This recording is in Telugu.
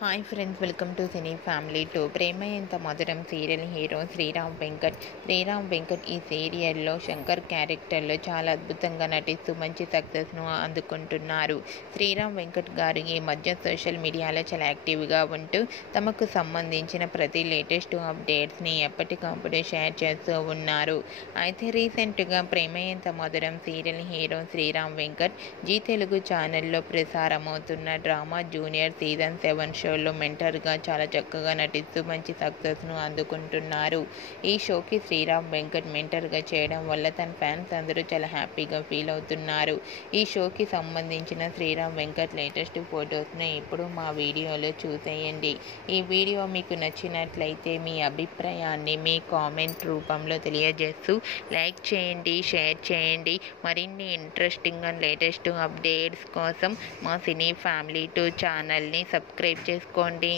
Hi friends, welcome to cine family two. Prema Entha Madhuram serial hero Sriram Venkat ఈ సీరియల్లో శంకర్ క్యారెక్టర్లో చాలా అద్భుతంగా నటిస్తూ మంచి సక్సెస్ను అందుకుంటున్నారు. శ్రీరామ్ వెంకట్ గారు ఈ మధ్య సోషల్ మీడియాలో చాలా యాక్టివ్గా ఉంటూ తమకు సంబంధించిన ప్రతి లేటెస్ట్ అప్డేట్స్ని ఎప్పటికప్పుడు షేర్ చేస్తూ ఉన్నారు. అయితే రీసెంట్గా Prema Entha Madhuram serial hero Sriram Venkat Zee Telugu ఛానల్లో ప్రసారమవుతున్న డ్రామా జూనియర్ సీజన్ 7 షోలో మెంటర్గా చాలా చక్కగా నటిస్తూ మంచి సక్సెస్ను అందుకుంటున్నారు. ఈ షోకి శ్రీరామ్ వెంకట్ మెంటర్గా చేయడం వల్ల తన ఫ్యాన్స్ అందరూ చాలా హ్యాపీగా ఫీల్ అవుతున్నారు. ఈ షోకి సంబంధించిన శ్రీరామ్ వెంకట్ లేటెస్ట్ ఫొటోస్ను ఇప్పుడు మా వీడియోలో చూసేయండి. ఈ వీడియో మీకు నచ్చినట్లయితే మీ అభిప్రాయాన్ని మీ కామెంట్ రూపంలో తెలియజేస్తూ లైక్ చేయండి, షేర్ చేయండి. మరిన్ని ఇంట్రెస్టింగ్ అండ్ లేటెస్ట్ అప్డేట్స్ కోసం మా సినీ ఫ్యామిలీ 2 ఛానల్ని సబ్స్క్రైబ్ చేసుకోండి.